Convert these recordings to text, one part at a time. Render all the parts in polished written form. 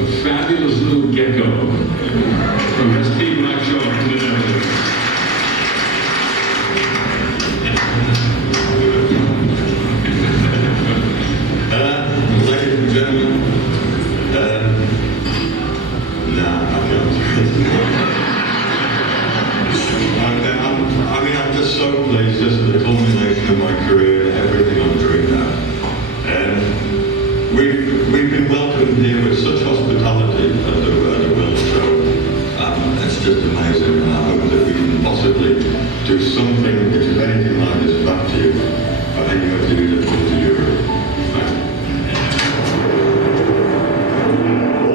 a fabulous little gecko from Artist Blackshaw from the Netherlands. Ladies and gentlemen, I can't. I'm just so pleased, just the culmination of my career and everything I'm doing now. We've been welcomed here with such hospitality at the World Show. It's just amazing, and I hope that we can possibly do something, if anything like this, back to you, for anyone to do that to Europe. Thank you.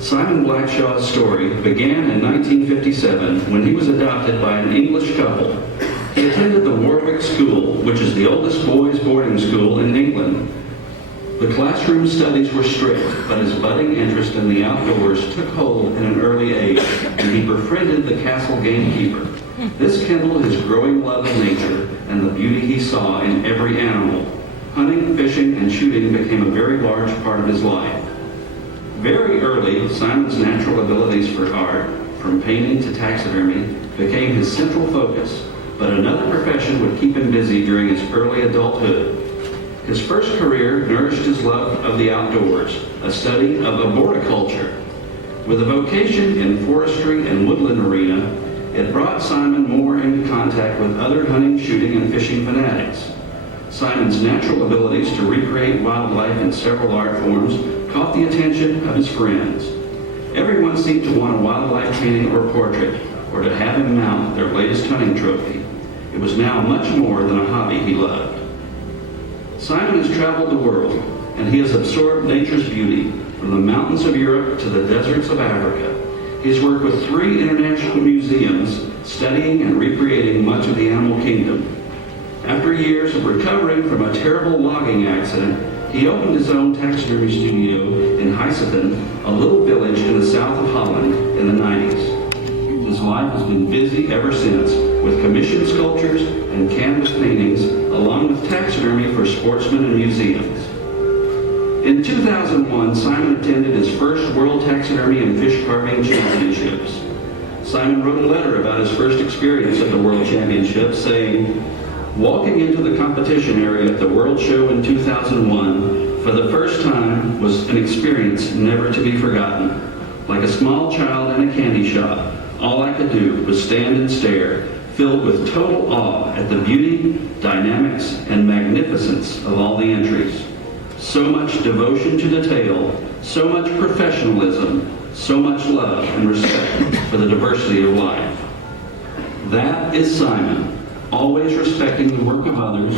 Simon Blackshaw's story began in 1957 when he was adopted by an English couple. He attended the Warwick School, which is the oldest boys' boarding school in England. The classroom studies were strict, but his budding interest in the outdoors took hold at an early age, and he befriended the castle gamekeeper. This kindled his growing love of nature and the beauty he saw in every animal. Hunting, fishing, and shooting became a very large part of his life. Very early, Simon's natural abilities for art, from painting to taxidermy, became his central focus, but another profession would keep him busy during his early adulthood. His first career nourished his love of the outdoors, a study of arboriculture. With a vocation in forestry and woodland arena, it brought Simon more into contact with other hunting, shooting, and fishing fanatics. Simon's natural abilities to recreate wildlife in several art forms caught the attention of his friends. Everyone seemed to want a wildlife painting or portrait, or to have him mount their latest hunting trophy. It was now much more than a hobby he loved. Simon has traveled the world, and he has absorbed nature's beauty, from the mountains of Europe to the deserts of Africa. He has worked with 3 international museums, studying and recreating much of the animal kingdom. After years of recovering from a terrible logging accident, he opened his own taxidermy studio in Heiseten, a little village in the south of Holland, in the 90s. His life has been busy ever since, with commissioned sculptures and canvas paintings, along with taxidermy for sportsmen and museums. In 2001, Simon attended his first World Taxidermy and Fish Carving Championships. Simon wrote a letter about his first experience at the World Championships, saying, "Walking into the competition area at the World Show in 2001 for the first time was an experience never to be forgotten. Like a small child in a candy shop, all I could do was stand and stare, filled with total awe at the beauty, dynamics, and magnificence of all the entries. So much devotion to detail, so much professionalism, so much love and respect for the diversity of life. That is Simon, always respecting the work of others,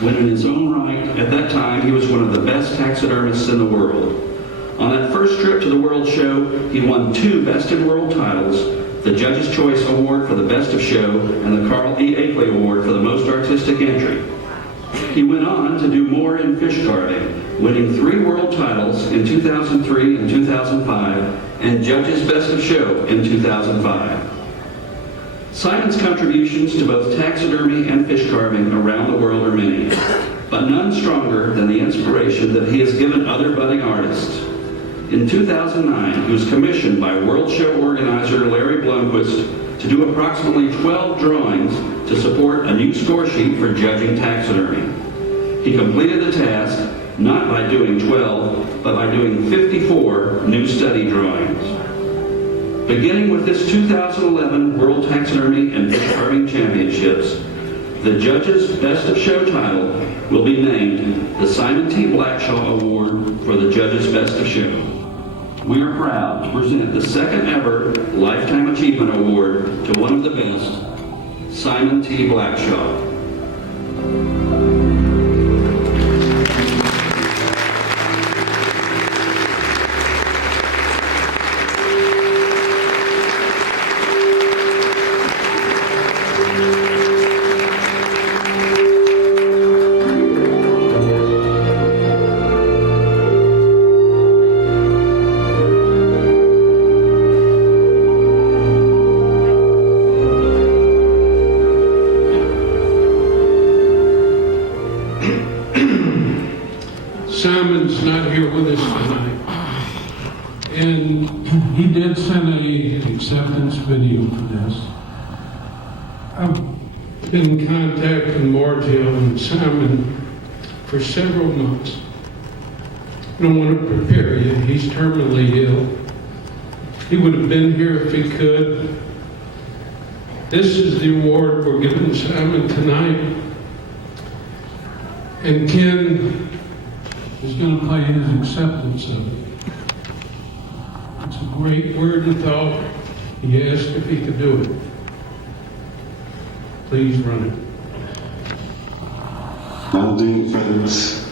when in his own right, at that time, he was one of the best taxidermists in the world. On that first trip to the World Show, he won 2 Best in World titles, the Judge's Choice Award for the Best of Show, and the Carl E. Akeley Award for the Most Artistic Entry. He went on to do more in fish carving, winning 3 world titles in 2003 and 2005, and Judge's Best of Show in 2005. Simon's contributions to both taxidermy and fish carving around the world are many, but none stronger than the inspiration that he has given other budding artists. In 2009, he was commissioned by World Show organizer Larry Blomquist to do approximately 12 drawings to support a new score sheet for judging taxidermy. He completed the task not by doing 12, but by doing 54 new study drawings. Beginning with this 2011 World Taxidermy and Fish Carving Championships, the Judge's Best of Show title will be named the Simon T. Blackshaw Award for the Judge's Best of Show. We are proud to present the second ever Lifetime Achievement Award to one of the best, Simon T. Blackshaw. Simon's not here with us tonight, and he did send an acceptance video for this. I've been contacting Margil and Simon for several months. I don't want to prepare you. He's terminally ill. He would have been here if he could. This is the award we're giving Simon tonight. And Ken is going to play his acceptance of it. It's a great word and thought. He asked if he could do it. Please run it. Now, dear friends,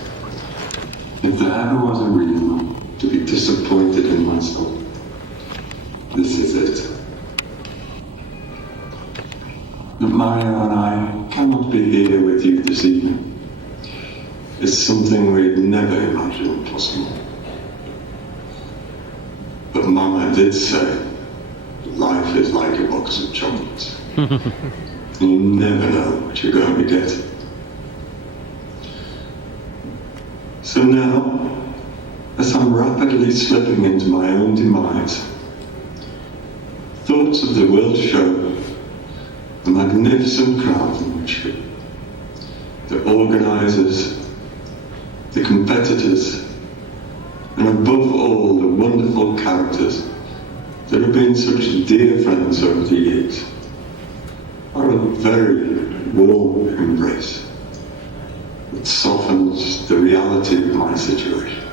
if there ever was a reason to be disappointed in myself, this is it. That Mario and I cannot be here with you this evening is something we'd never imagined possible. But Mama did say, life is like a box of chocolates. And you never know what you're going to get. So now, as I'm rapidly slipping into my own demise, thoughts of the World Show, the magnificent craftsmanship, the organisers, the competitors, and above all, the wonderful characters that have been such dear friends over the years, are a very warm embrace that softens the reality of my situation.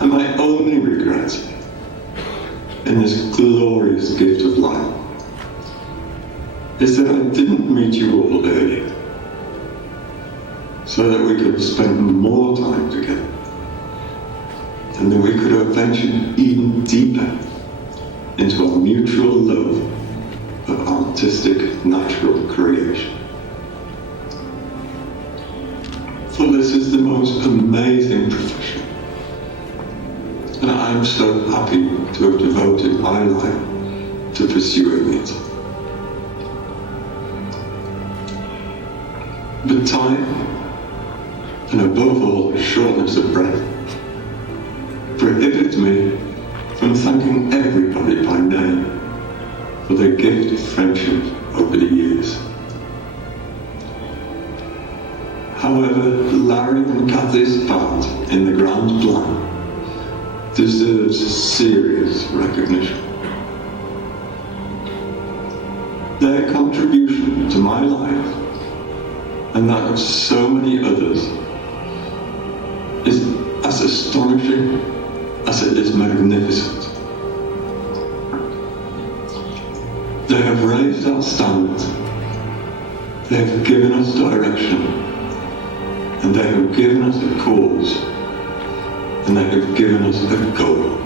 And my only regret in this glorious gift of life is that I didn't meet you all earlier, so that we could have spent more time together, and that we could have ventured even deeper into our mutual love of artistic natural creation. For this is the most amazing profession, and I'm so happy to have devoted my life to pursuing it. But time, and above all, shortness of breath, prohibits me from thanking everybody by name for their gift of friendship over the years. However, Larry and Kathy's part in the grand plan deserves serious recognition. Their contribution to my life, and that of so many others, is as astonishing as it is magnificent. They have raised our standards, they have given us direction, and they have given us a cause and they have given us a goal.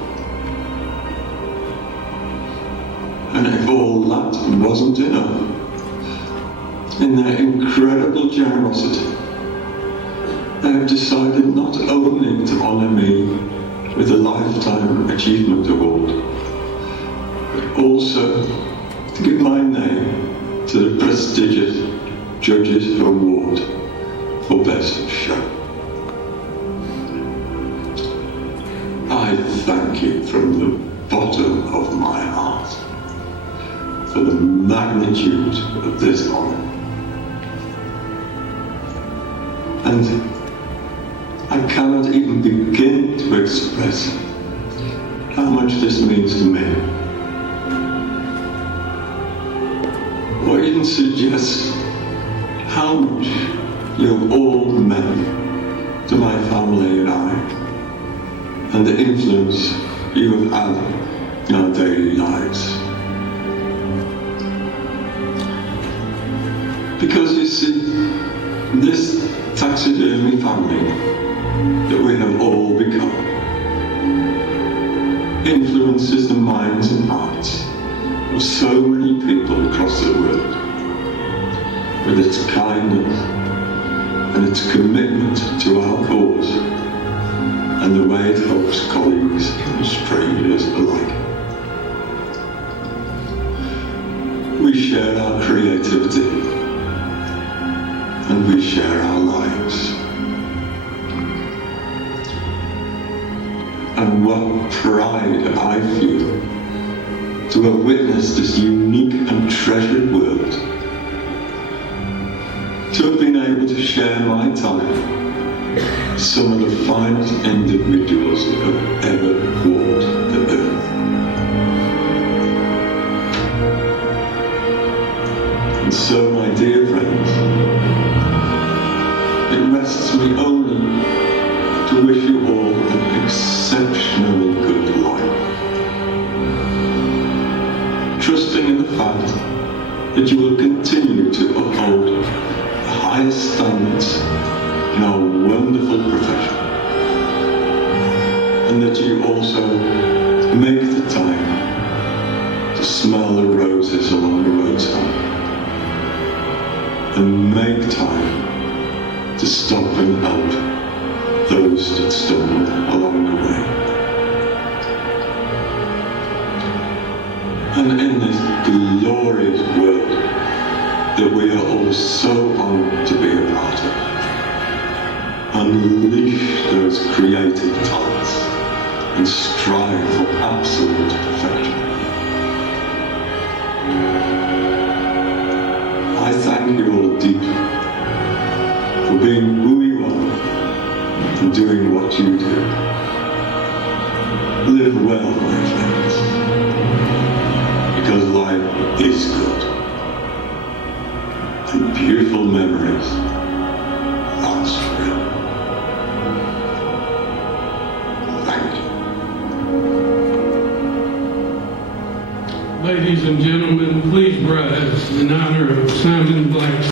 And if all that wasn't enough, in their incredible generosity, they have decided not only to honour me with a Lifetime Achievement Award, but also to give my name to the prestigious Judges Award for Best Show. I thank you from the bottom of my heart for the magnitude of this honour. And I cannot even begin to express how much this means to me, or even suggest how much you have all meant to my family and I, and the influence you have had in our daily lives. Because you see, this taxidermy family that we have all become influences the minds and hearts of so many people across the world with its kindness and its commitment to our cause and the way it helps colleagues and strangers alike. We share our creativity and we share our lives. And what pride I feel to have witnessed this unique and treasured world, to have been able to share my time with some of the finest individuals who have ever walked the earth. And so, my dear friends, it rests me only to wish you all an exceptionally good life, trusting in the fact that you will continue to uphold the highest standards in our wonderful profession, and that you also make the time to smell the roses along the roadside, and make time to stop and help those that stumble along the way. And in this glorious world that we are all so honoured to be a part of, unleash those creative talents and strive for absolute perfection. I thank you all deeply for being who you are and doing what you do. Live well, my friends, because life is good, and beautiful memories last forever. Thank you. Ladies and gentlemen, please rise in honor of Simon Blackshaw.